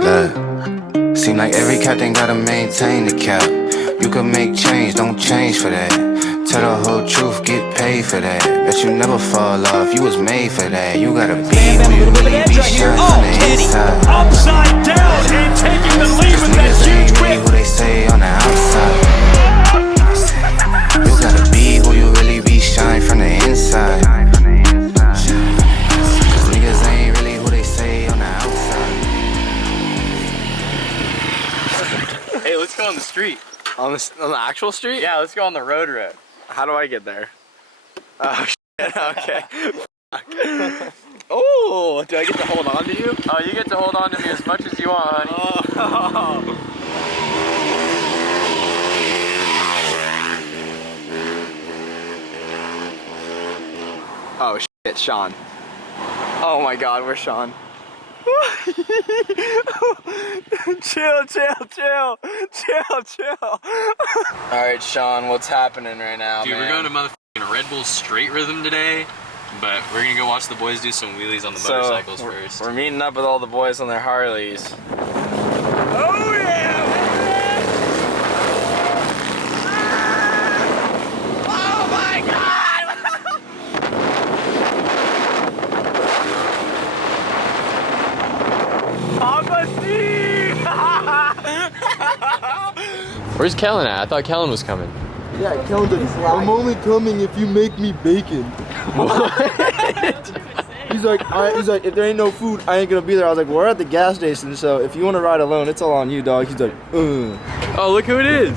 Look, seem like every captain gotta maintain the cap. You can make change, don't change for that. Tell the whole truth, get paid for that. Bet you never fall off, you was made for that. You gotta be who you really be, shine from the inside. Upside down and taking the lead with that huge whip. Who they say on the outside. You gotta be who you really be, shine from the inside. Cause niggas ain't really who they say on the outside. Hey, let's go on the street. On the actual street? Yeah, let's go on the road. How do I get there? Oh shit, okay. Oh, do I get to hold on to you? Oh, you get to hold on to me as much as you want, honey. Oh. Oh shit, Sean. Oh my god, where's Sean? Chill. Alright, Sean, what's happening right now, Dude, man? we're going to motherfucking RedBull straight rhythm today, but we're gonna go watch the boys do some wheelies on the motorcycles first. We're meeting up with all the boys on their Harleys. Oh yeah! Oh my god! Where's Kellen at? I thought Kellen was coming. Yeah, Kellen's like, I'm only coming if you make me bacon. He's like, if there ain't no food, I ain't gonna be there. I was like, well, we're at the gas station, so if you want to ride alone, it's all on you, dog. He's like, Oh, look who it is.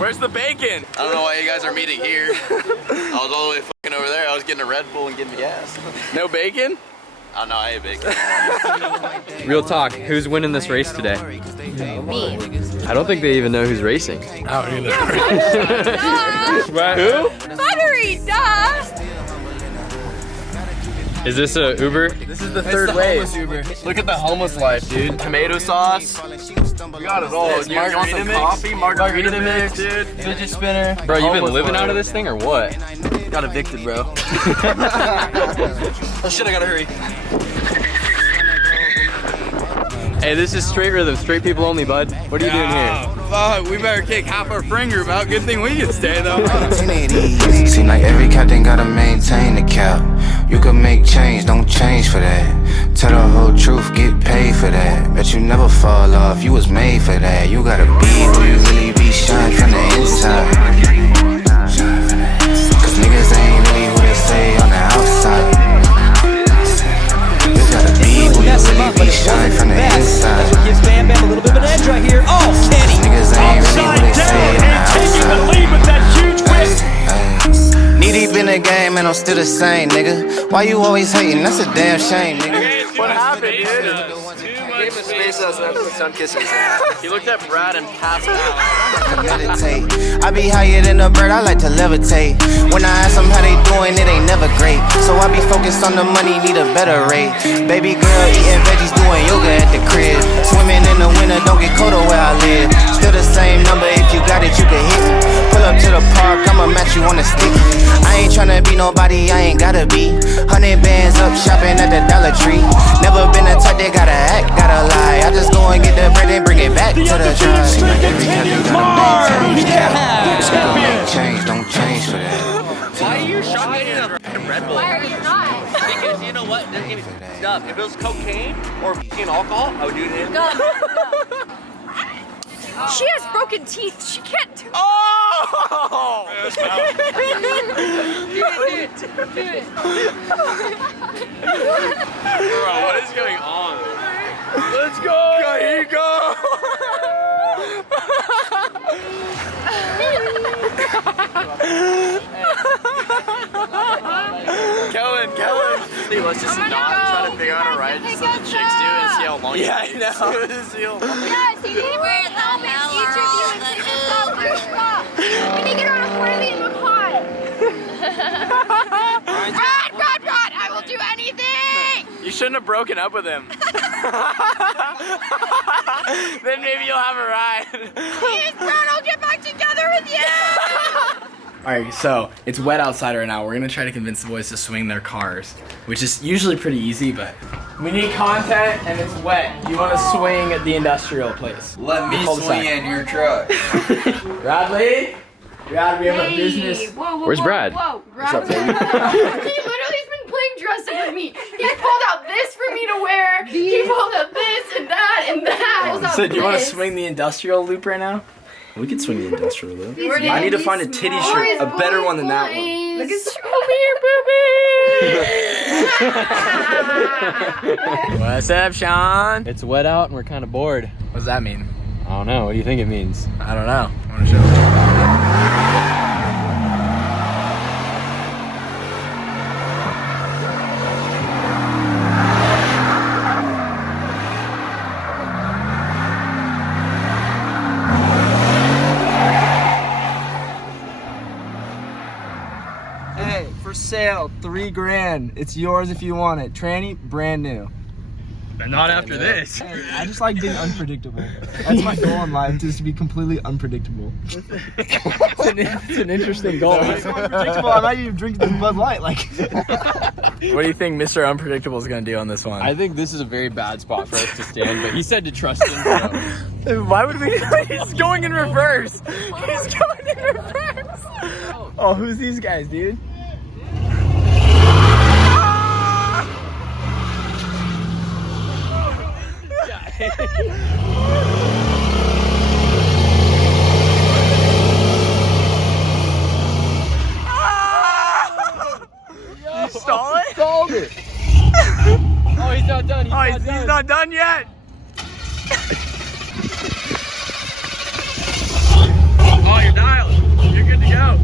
Where's the bacon? I don't know why you guys are meeting here. I was all the way fucking over there. I was getting a Red Bull and getting gas. No bacon? Oh no, I ate bacon. Real talk, who's winning this race today? Me. I don't think they even know who's racing. I don't either. Who? Buttery, duh! Is this a Uber? This is the third wave. Look at the homeless life, dude. Tomato sauce. We got it all. You want some coffee? Margarita mix, dude. Fidget spinner. Bro, you been living out of this thing or what? Got evicted, bro. Oh shit, I gotta hurry. Hey, this is straight rhythm, straight people only, bud. What are you doing here? Fuck, we better kick half our friend group out. Good thing we can stay though. Seem like every captain gotta maintain the cap. You can make change, don't change for that. Tell the whole truth, get paid for that. Bet you never fall off, you was made for that. You gotta be who you really be, shine from the inside. Cause niggas ain't really who they say on the outside. You gotta be who you really be, shine from the inside. Gives Bam Bam a little bit of an edge right here. Oh, Kenny. Niggas ain't really who they say on the Taking the outside. lead with that huge whip. Knee deep in the game and I'm still the same, nigga. Why you always hating? That's a damn shame, nigga. What happened, dude? Gave him space us and put sun kisses. He looked at Brad and passed out. Meditate. I be higher than a bird, I like to levitate. When I ask them how they doing, it ain't never great. So I be focused on the money, need a better rate. Baby girl eating veggies, doing yoga at the crib. Swimming in the winter, don't get colder where I live. Still the same number, if you got it, you can hit me. Pull up to the park, I'ma match you on the stick. I ain't tryna be nobody, I ain't gotta be. 100 bands up, shopping at the Dollar Tree. Never been a type that gotta act, gotta lie. I just go and get the bread and bring it back to the tribe. Change, don't change for that. Why are you shopping in a Red Bull? Why are you not? Because you know what? Stuff. If it was cocaine or f***ing alcohol, I would do it in. Go. She has broken teeth. She can't do it. Oh! Do it. Bro, what is going on? Let's go! Here you go! Kellen. Dude, let's just not try to figure out a ride just let the chicks do it and see how long Yeah, I know. Yes, you need to wear helmets. Each of you and take yourself your stop. We need to get on a Harley and look hot. Rod, I will do anything. You shouldn't have broken up with him. Then maybe you'll have a ride. Please, Brad, I'll get back together with you. Alright, so it's wet outside right now. We're gonna try to convince the boys to swing their cars, which is usually pretty easy, but we need content and it's wet. You wanna swing the industrial place? Let me swing in your truck. Bradley? Brad, we have a business. Where's Brad? Whoa, Brad. He literally's been playing dress up with me. He pulled out this for me to wear. He pulled out this and that and that. So do you wanna swing the industrial loop right now? We could swing the industrial loop. Where I need to find a titty shirt, a better one than that one. Look at come here, booby. What's up, Sean? It's wet out and we're kind of bored. What does that mean? I don't know. What do you think it means? I don't know. I wanna show you. Hey, for sale, $3 grand. It's yours if you want it. Tranny, brand new. Not after this. Hey, I just like being unpredictable. That's my goal in life, is to be completely unpredictable. It's an interesting goal. It's so unpredictable, I might even drink the Bud Light. Like, What do you think Mr. Unpredictable is gonna do on this one? I think this is a very bad spot for us to stand, but he said to trust him. So. Why would we? He's going in reverse. He's going in reverse. Oh, who's these guys, dude? You stall it? stalled it. Oh, he's not done. He's not done yet. Oh, you're dialed. You're good to go.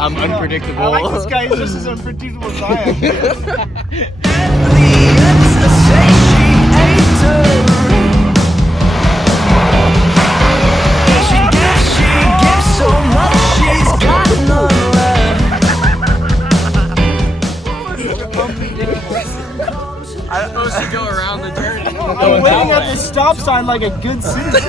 I'm unpredictable. I like this guy, he's just as unpredictable as I am. I'm supposed to go around the turn. I'm waiting at this stop sign like a good citizen.